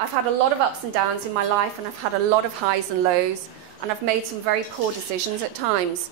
I've had a lot of ups and downs in my life, and I've had a lot of highs and lows, and I've made some very poor decisions at times.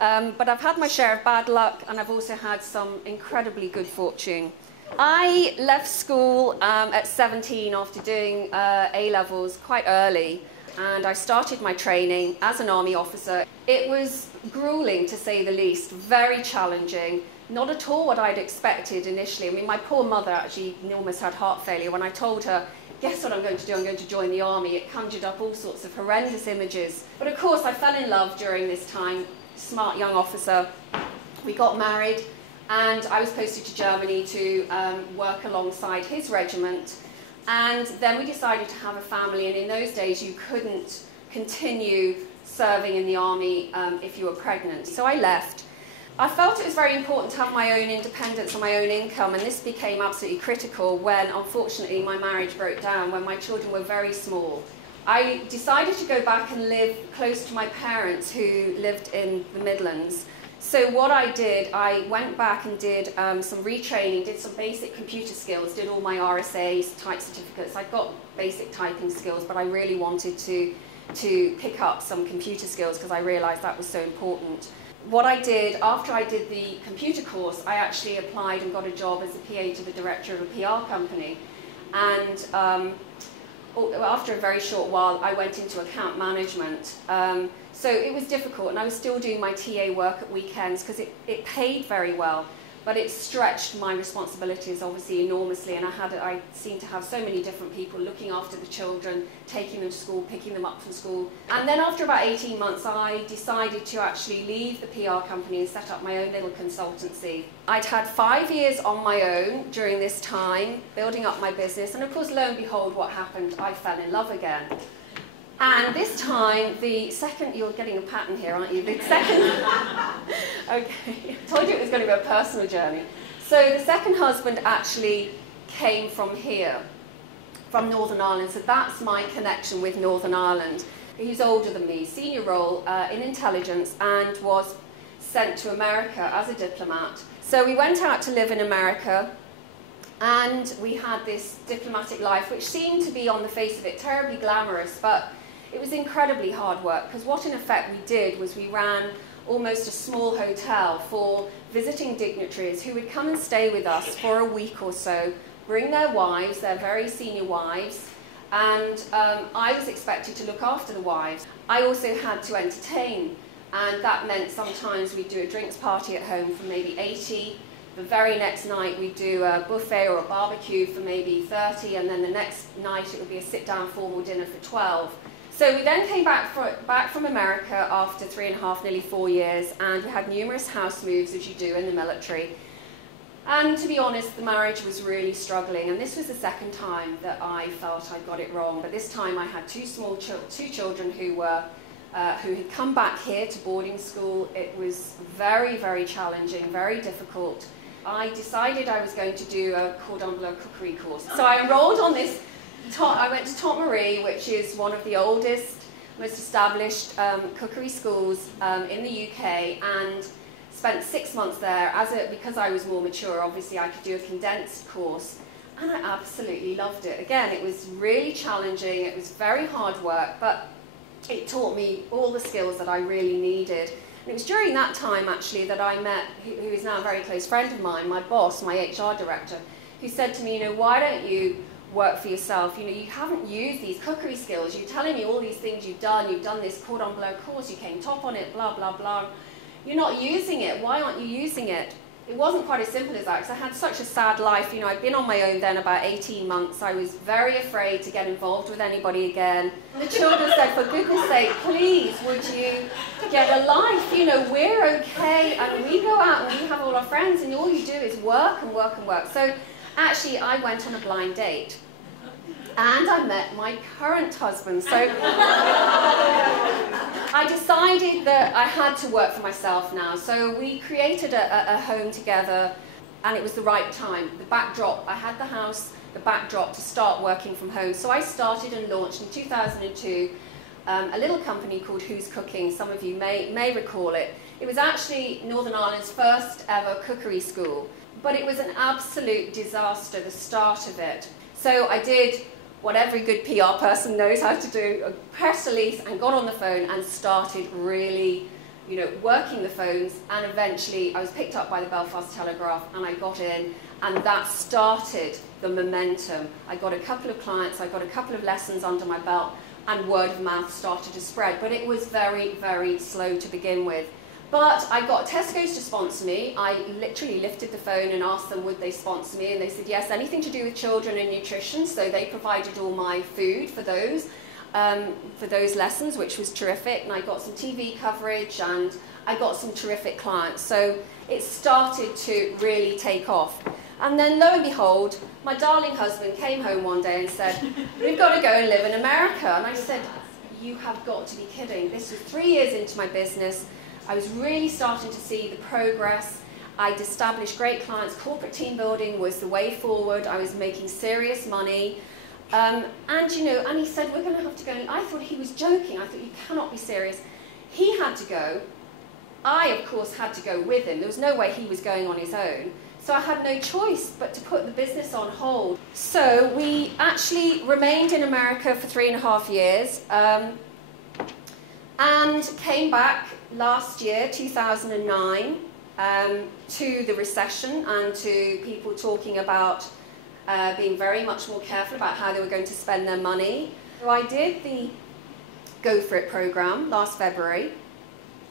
But I've had my share of bad luck, and I've also had some incredibly good fortune. I left school at 17 after doing A-levels quite early, and I started my training as an army officer. It was grueling, to say the least, very challenging, not at all what I'd expected initially. I mean, my poor mother actually almost had heart failure when I told her, guess what I'm going to do? I'm going to join the army. It conjured up all sorts of horrendous images. But of course, I fell in love during this time, smart young officer. We got married, and I was posted to Germany to work alongside his regiment. And then we decided to have a family, and in those days you couldn't continue serving in the army if you were pregnant. So I left. I felt it was very important to have my own independence and my own income, and this became absolutely critical when, unfortunately, my marriage broke down when my children were very small. I decided to go back and live close to my parents who lived in the Midlands. So what I did, I went back and did some retraining, did some basic computer skills, did all my RSAs, type certificates. I got basic typing skills, but I really wanted to pick up some computer skills because I realised that was so important. What I did, after I did the computer course, I actually applied and got a job as a PA to the director of a PR company. And after a very short while, I went into account management. So it was difficult, and I was still doing my TA work at weekends because it paid very well, but it stretched my responsibilities obviously enormously, and I seemed to have so many different people looking after the children, taking them to school, picking them up from school. And then after about 18 months, I decided to actually leave the PR company and set up my own little consultancy. I'd had 5 years on my own during this time, building up my business, and of course, lo and behold, what happened? I fell in love again. And this time, the second, you're getting a pattern here, aren't you? The second, okay, I told you it was going to be a personal journey. So the second husband actually came from here, from Northern Ireland. So that's my connection with Northern Ireland. He's older than me, senior role in intelligence, and was sent to America as a diplomat. So we went out to live in America, and we had this diplomatic life, which seemed to be on the face of it terribly glamorous, but it was incredibly hard work, because what in effect we did was we ran almost a small hotel for visiting dignitaries who would come and stay with us for a week or so, bring their wives, their very senior wives, and I was expected to look after the wives. I also had to entertain, and that meant sometimes we'd do a drinks party at home for maybe 80. The very next night we'd do a buffet or a barbecue for maybe 30, and then the next night it would be a sit-down formal dinner for 12. So we then came back from America after 3.5, nearly 4 years, and we had numerous house moves, as you do in the military. And to be honest, the marriage was really struggling, and this was the second time that I felt I got it wrong. But this time I had two children who had come back here to boarding school. It was very, very challenging, very difficult. I decided I was going to do a cordon bleu cookery course. So I enrolled on this. I went to Tante Marie, which is one of the oldest, most established cookery schools in the UK, and spent 6 months there. Because I was more mature, obviously I could do a condensed course, and I absolutely loved it. Again, it was really challenging, it was very hard work, but it taught me all the skills that I really needed. And it was during that time, actually, that I met, who is now a very close friend of mine, my boss, my HR director, who said to me, you know, why don't you work for yourself? You know, you haven't used these cookery skills. You're telling me all these things you've done this cordon bleu course, you came top on it, blah, blah, blah. You're not using it. Why aren't you using it? It wasn't quite as simple as that, because I had such a sad life. You know, I'd been on my own then about 18 months. I was very afraid to get involved with anybody again. The children said, for goodness sake, please, would you get a life? You know, we're okay, and we go out and we have all our friends, and all you do is work and work and work. So actually, I went on a blind date, and I met my current husband. So I decided that I had to work for myself now. So we created a home together, and it was the right time. The backdrop, I had the house, the backdrop to start working from home. So I started and launched in 2002 a little company called Who's Cooking. Some of you may recall it. It was actually Northern Ireland's first ever cookery school, but it was an absolute disaster, the start of it. So I did what every good PR person knows how to do, a press release, and got on the phone and started really, working the phones. And eventually I was picked up by the Belfast Telegraph and I got in, and that started the momentum. I got a couple of clients, I got a couple of lessons under my belt, and word of mouth started to spread. But it was very, very slow to begin with. But I got Tesco's to sponsor me. I literally lifted the phone and asked them would they sponsor me, and they said yes, anything to do with children and nutrition. So they provided all my food for those lessons, which was terrific. And I got some TV coverage and I got some terrific clients. So it started to really take off. And then lo and behold, my darling husband came home one day and said, we've got to go and live in America. And I said, you have got to be kidding. This was 3 years into my business. I was really starting to see the progress. I'd established great clients. Corporate team building was the way forward. I was making serious money. And he said, we're going to have to go. And I thought he was joking. I thought, you cannot be serious. He had to go. I, of course, had to go with him. There was no way he was going on his own. So I had no choice but to put the business on hold. So we actually remained in America for 3.5 years and came back last year, 2009, to the recession and to people talking about being very much more careful about how they were going to spend their money. So I did the Go For It program last February.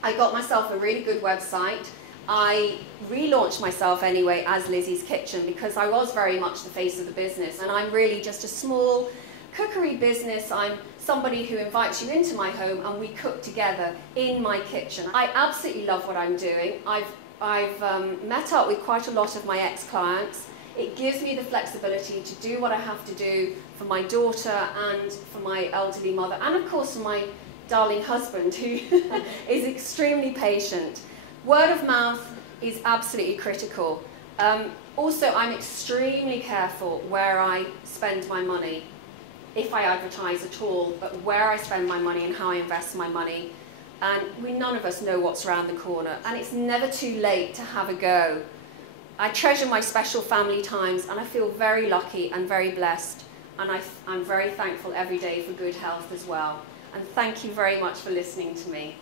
I got myself a really good website. I relaunched myself anyway as Lizzie's Kitchen because I was very much the face of the business, and I'm really just a small cookery business. I'm somebody who invites you into my home and we cook together in my kitchen. I absolutely love what I'm doing. I've met up with quite a lot of my ex-clients. It gives me the flexibility to do what I have to do for my daughter and for my elderly mother, and of course for my darling husband, who is extremely patient. Word of mouth is absolutely critical. Also, I'm extremely careful where I spend my money, if I advertise at all, but where I spend my money and how I invest my money. And none of us know what's around the corner, and it's never too late to have a go. I treasure my special family times, and I feel very lucky and very blessed, and I'm very thankful every day for good health as well. And thank you very much for listening to me.